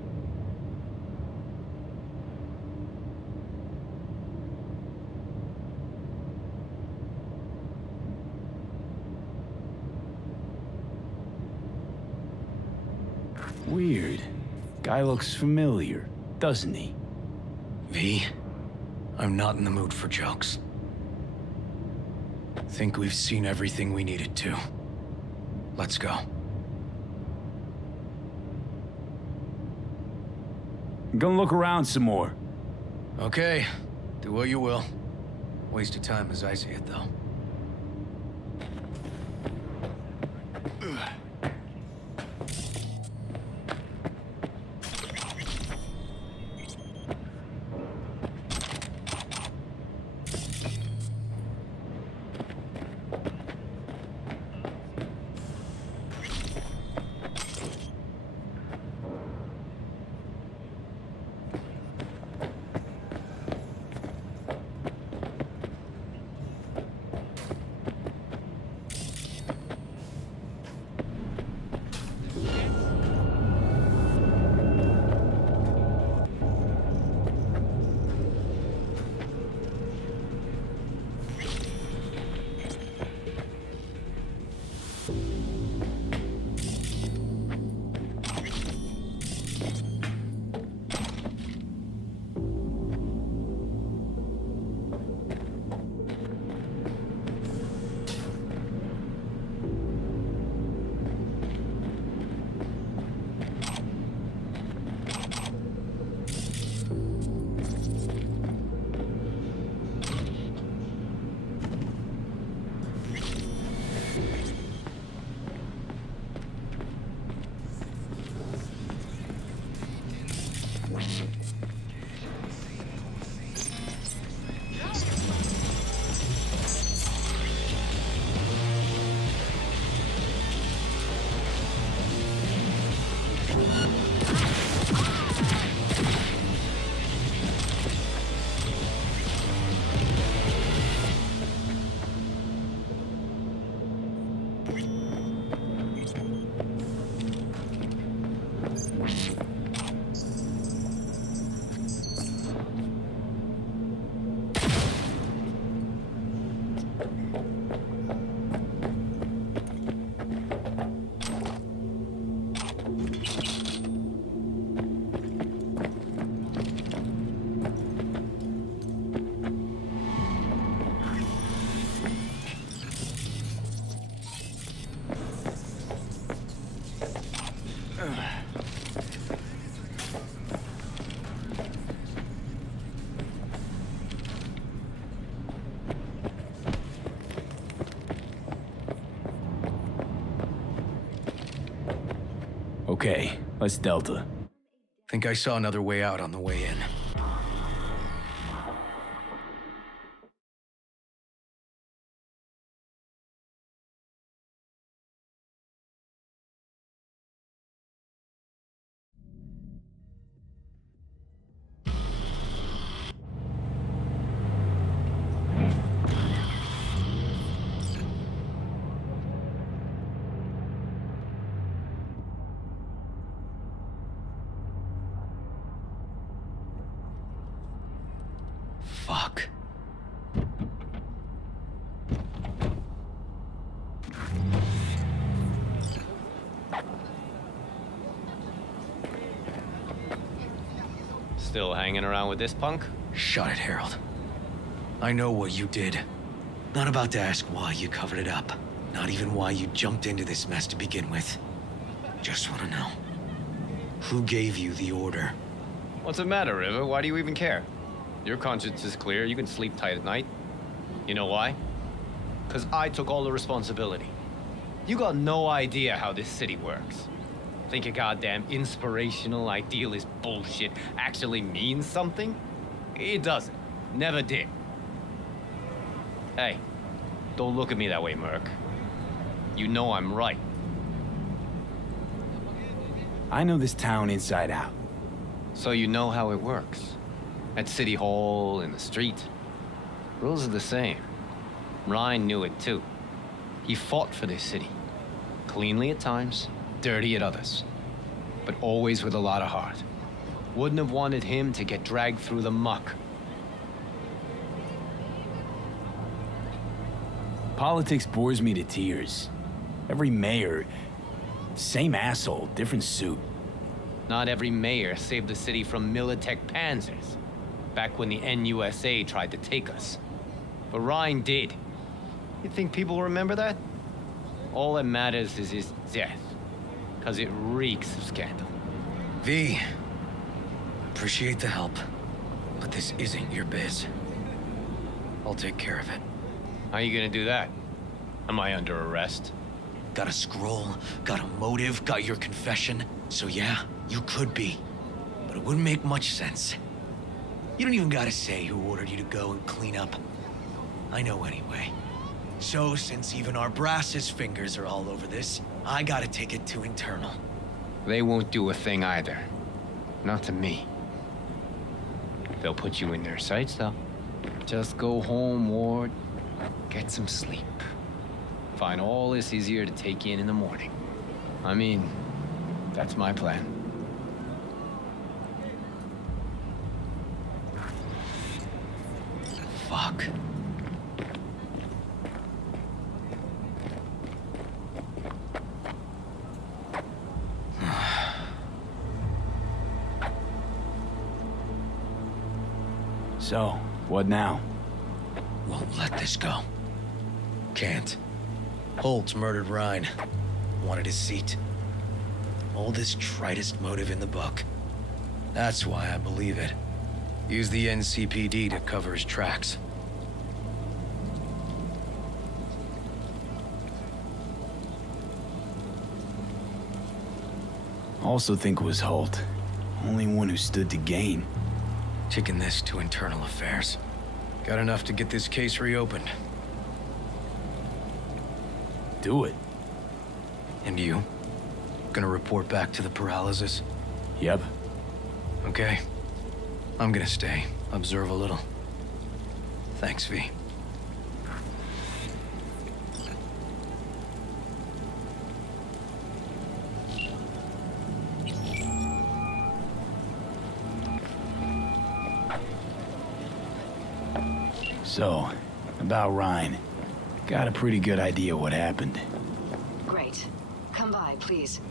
Weird. Guy looks familiar, doesn't he? V, I'm not in the mood for jokes. Think we've seen everything we needed to. Let's go. I'm gonna look around some more. Okay, do what you will. Waste of time as I see it, though. Okay, let's Delta. Think I saw another way out on the way in. Fuck. Still hanging around with this punk? Shut it, Harold. I know what you did. Not about to ask why you covered it up. Not even why you jumped into this mess to begin with. Just want to know. Who gave you the order? What's the matter, River? Why do you even care? Your conscience is clear. You can sleep tight at night. You know why? Because I took all the responsibility. You got no idea how this city works. Think a goddamn inspirational, idealist bullshit actually means something? It doesn't. Never did. Hey, don't look at me that way, Merc. You know I'm right. I know this town inside out. So you know how it works. At City Hall, in the street. Rules are the same. Ryan knew it too. He fought for this city. Cleanly at times, dirty at others. But always with a lot of heart. Wouldn't have wanted him to get dragged through the muck. Politics bores me to tears. Every mayor, same asshole, different suit. Not every mayor saved the city from Militech panzers. Back when the NUSA tried to take us. But Ryan did. You think people remember that? All that matters is his death. Because it reeks of scandal. V, appreciate the help, but this isn't your biz. I'll take care of it. How you gonna do that? Am I under arrest? Got a scroll, got a motive, got your confession. So yeah, you could be. But it wouldn't make much sense. You don't even gotta say who ordered you to go and clean up. I know anyway. So, since even our brass's fingers are all over this, I gotta take it to internal. They won't do a thing either. Not to me. They'll put you in their sights, though. Just go home, Ward. Get some sleep. Find all this easier to take in the morning. I mean, that's my plan. Fuck. So, what now? Won't let this go. Can't. Holtz murdered Ryan. Wanted his seat. Oldest, tritest motive in the book. That's why I believe it. Use the NCPD to cover his tracks. Also think it was Holt. Only one who stood to gain. Taking this to internal affairs. Got enough to get this case reopened. Do it. And you? Gonna report back to the paralysis? Yep. Okay. I'm gonna stay. Observe a little. Thanks, V. So, about Ryan. Got a pretty good idea what happened. Great. Come by, please.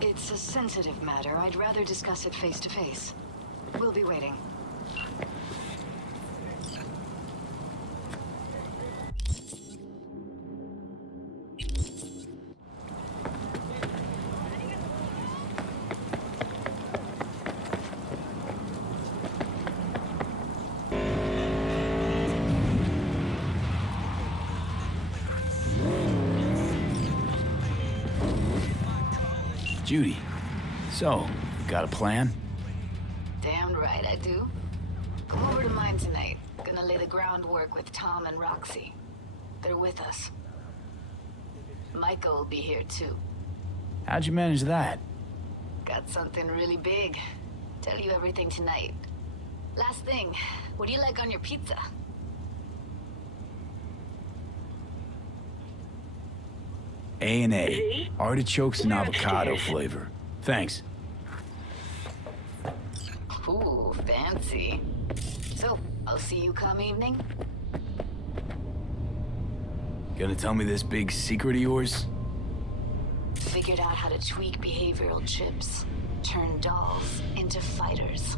It's a sensitive matter. I'd rather discuss it face to face. We'll be waiting. Judy, So, got a plan? Damn right I do. Come over to mine tonight. Gonna lay the groundwork with Tom and Roxy. They're with us. Micah will be here too. How'd you manage that? Got something really big. Tell you everything tonight. Last thing, what do you like on your pizza? A&A. Artichokes and avocado flavor. Thanks. Ooh, fancy. So, I'll see you come evening? Gonna tell me this big secret of yours? Figured out how to tweak behavioral chips. Turn dolls into fighters.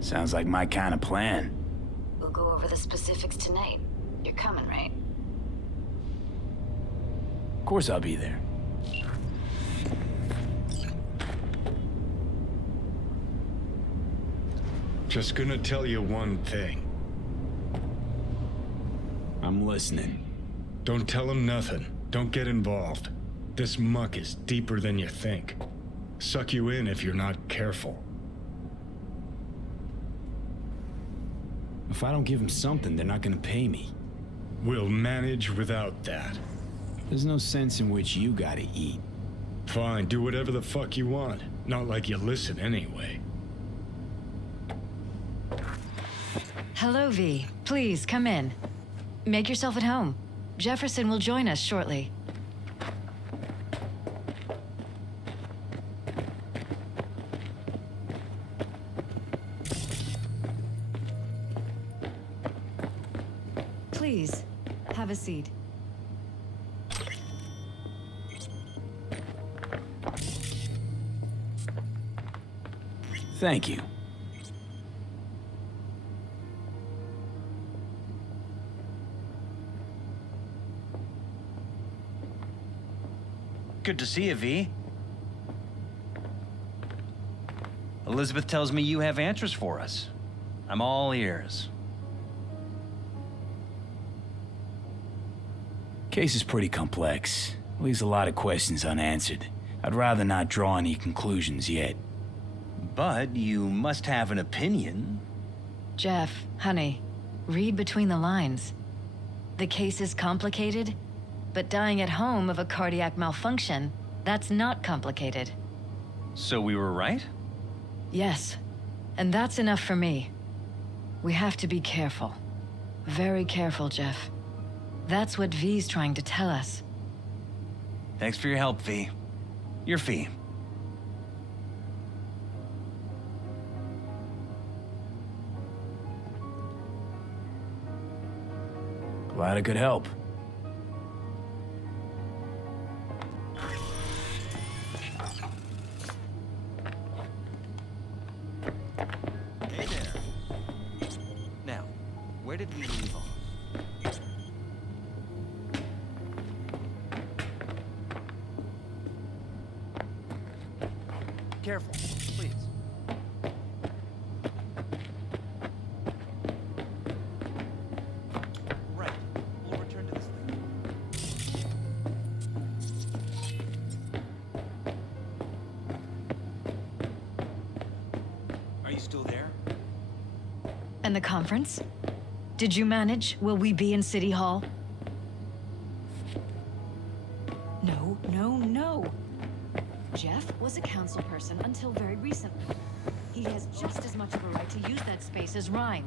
Sounds like my kind of plan. We'll go over the specifics tonight. You're coming, right? Of course I'll be there. Just gonna tell you one thing. I'm listening. Don't tell him nothing. Don't get involved. This muck is deeper than you think. Suck you in if you're not careful. If I don't give them something, they're not gonna pay me. We'll manage without that. There's no sense in which you gotta eat. Fine, do whatever the fuck you want. Not like you listen anyway. Hello, V. Please, come in. Make yourself at home. Jefferson will join us shortly. Please, have a seat. Thank you. Good to see you, V. Elizabeth tells me you have answers for us. I'm all ears. Case is pretty complex. Leaves a lot of questions unanswered. I'd rather not draw any conclusions yet. But you must have an opinion. Jeff, honey, read between the lines. The case is complicated, but dying at home of a cardiac malfunction, that's not complicated. So we were right? Yes, and that's enough for me. We have to be careful. Very careful, Jeff. That's what V's trying to tell us. Thanks for your help, V. Your fee. Glad I could help. Hey there. Now, where did we leave off? Careful, please. Right. We'll return to this later. Are you still there? And the conference? Did you manage? Will we be in City Hall? No. Jeff was a council person until very recently. He has just as much of a right to use that space as Ryan.